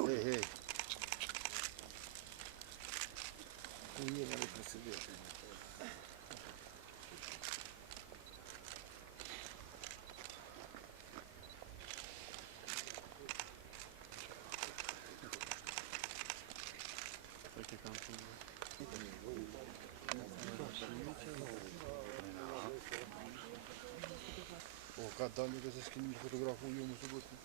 ullu. O, ka dalë që se s'kemi fotografu ju më së bëtë.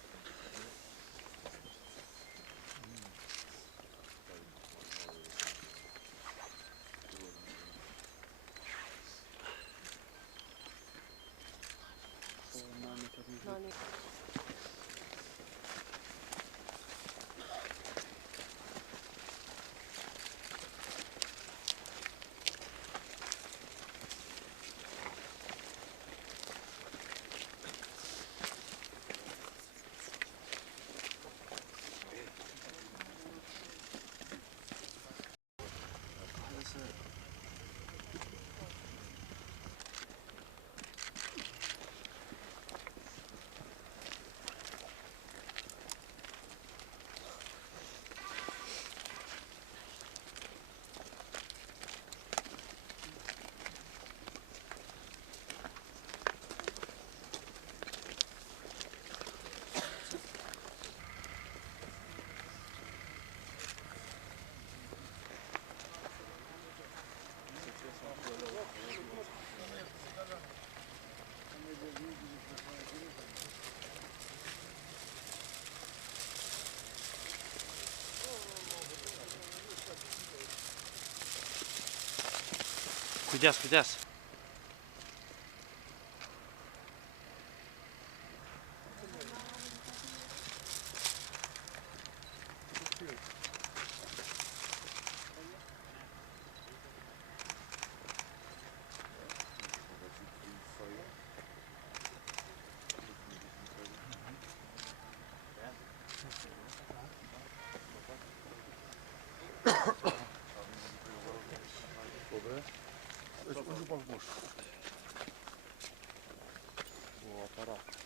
Kujdes, kujdes.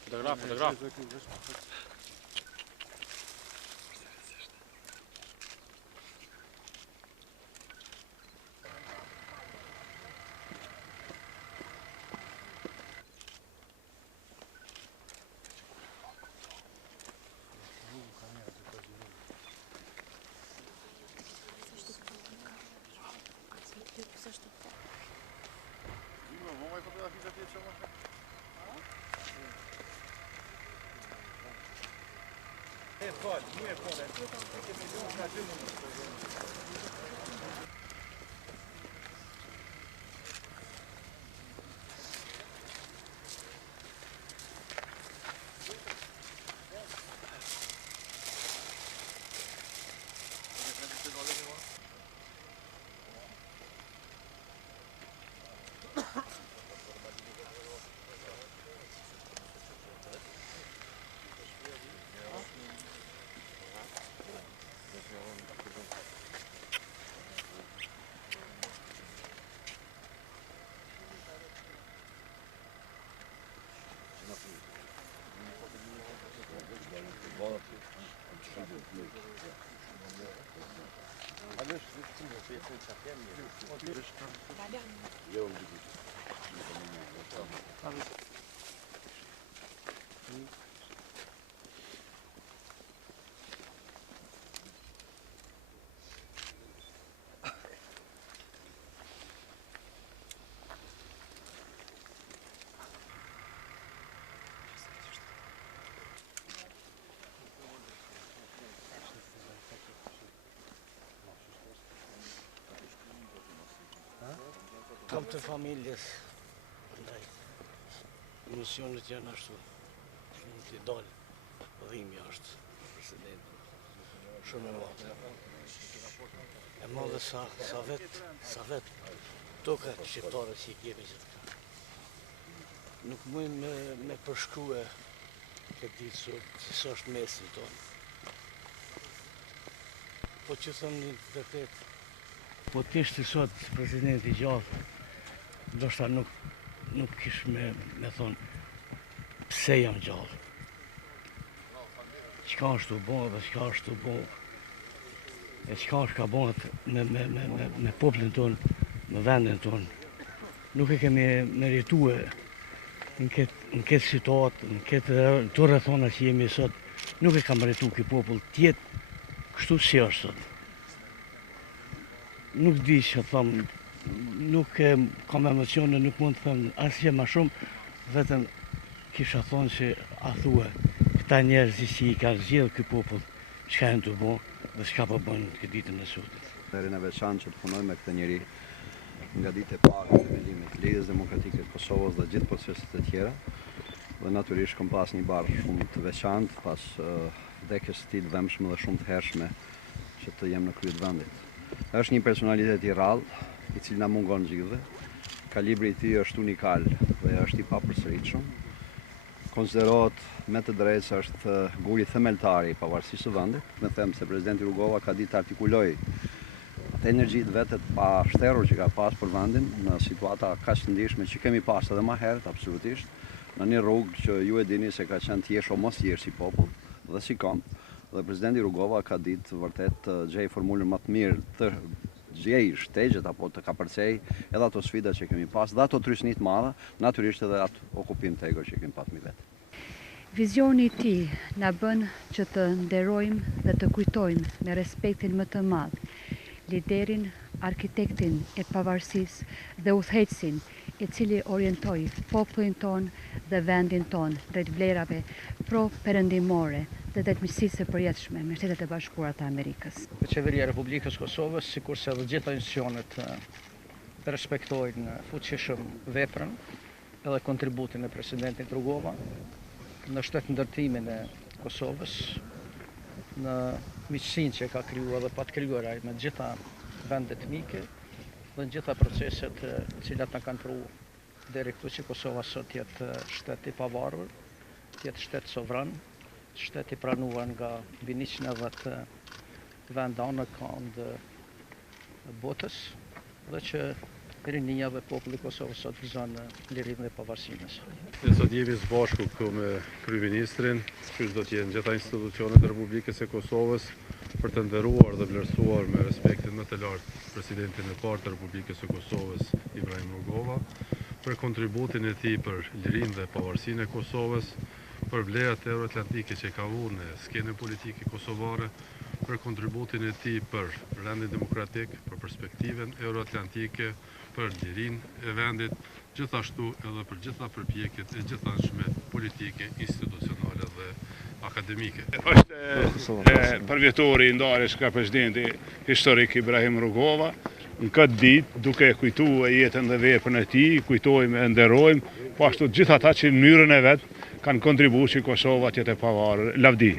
Fotograf, fotograf. Kam të familjes, ndaj, misionet janë ashtu, shumë t'i dalë, dhimi është, presidenti, shumë e madhe. E madhe sa vet, toka shqiptare që i kemi që të ka. Nuk mujmë me përshkrue këtë ditë sot, si është mesin tonë. Po që thëmë një të vërtet, po t'ishtë sot presidenti gjallë, ndoshta nuk kish me thonë pse jam gjallë. çka është të bo dhe çka është të bo e çka është ka bëhet me popullin tonë, me vendin tonë. Nuk e kemi meritue në këtë situatë, në këtë rrethona që jemi sot, nuk e ka meritu ky popull tjetë kështu si është sot. Nuk di që thëmë, nuk kam emocione, nuk mund të thëmë asgjë më shumë, vetëm kisha thonë që a thue këta njerëz që i ka zgjedhur ky popull, çka janë të bo dhe çka po bëjnë këtë ditën e sotme. Herën e veçantë që të punoj me këtë njeri nga ditë e parë të vendimet të Lidhjes Demokratike të Kosovës dhe gjithë proceset e tjera. Dhe natyrisht kam pas një barë shumë të veçantë pas vdekjes së tij të dhëmshme dhe shumë të hershme që të jem në krye të vendit. Është një personalitet i rrallë, i cili na mungon gjithëve. Kalibri i tij është unikal dhe është i papërsëritshëm. Konsiderohet me të drejtë se është guri themeltar i pavarësisë së vendit. Me them se presidenti Rugova ka ditë të artikuloj atë energjitë vetet pa shterur që ka pas për vendin në situata kaq të ndihshme që kemi pas edhe më herët, absolutisht, në një rrugë që ju e dini se ka qenë të jesh o mos jesh si popull dhe si kom. Dhe presidenti Rugova ka ditë vërtet të gjej formulën më të mirë të gjej shtegjet apo të kapërcej edhe ato sfida që kemi pas dhe ato trysnit madhe, natyrisht edhe atë okupim të ego që kemi pas mi vetë. Vizioni i tij na bën që të nderojmë dhe të kujtojmë me respektin më të madh liderin, arkitektin e pavarësisë dhe udhëheqësin i cili orientoi popullin ton dhe vendin ton drejt vlerave pro-perëndimore dhe drejt miqësisë së përjetshme me Shtetet e Bashkuara të Amerikës. Qeveria e Republikës Kosovës, sikurse edhe gjitha institucionet respektojnë fuqishëm veprën edhe kontributin e presidentit Rugova në shtetëndërtimin e Kosovës, në miqësinë që ka krijuar dhe pa të krijuar ai me gjitha vendet mike dhe në gjitha proceset të cilat na kanë pru deri këtu që Kosova sot jetë shtet i pavarur, jetë shtet sovran, shtet i pranuar nga mbi 190 vende në kënd botës dhe që rinia dhe populli i Kosovës sot gëzon lirinë dhe pavarësinë e saj. Ne sot jemi së bashku këtu me kryeministrin, që do të jenë gjitha institucionet e Republikës e Kosovës për të nderuar dhe vlerësuar me respektin më të lartë presidentin e parë të Republikës së Kosovës, Ibrahim Rugova, për kontributin e tij për lirinë dhe pavarësinë e Kosovës, për vlerat euroatlantike që ka vënë në skenën politike kosovare, për kontributin e tij për rendin demokratik, për perspektiven euroatlantike, për lirinë e vendit, gjithashtu edhe për gjitha përpjekjet e gjithanshme politike, institucionale dhe akademike. Është përvjetori i ndarjes nga presidenti historik Ibrahim Rugova. Në këtë ditë, duke kujtuar jetën dhe veprën e tij, kujtojmë e nderojmë, po ashtu gjithë ata që në mënyrën e vet kanë kontribuar që Kosova të jetë e pavarur. Lavdi.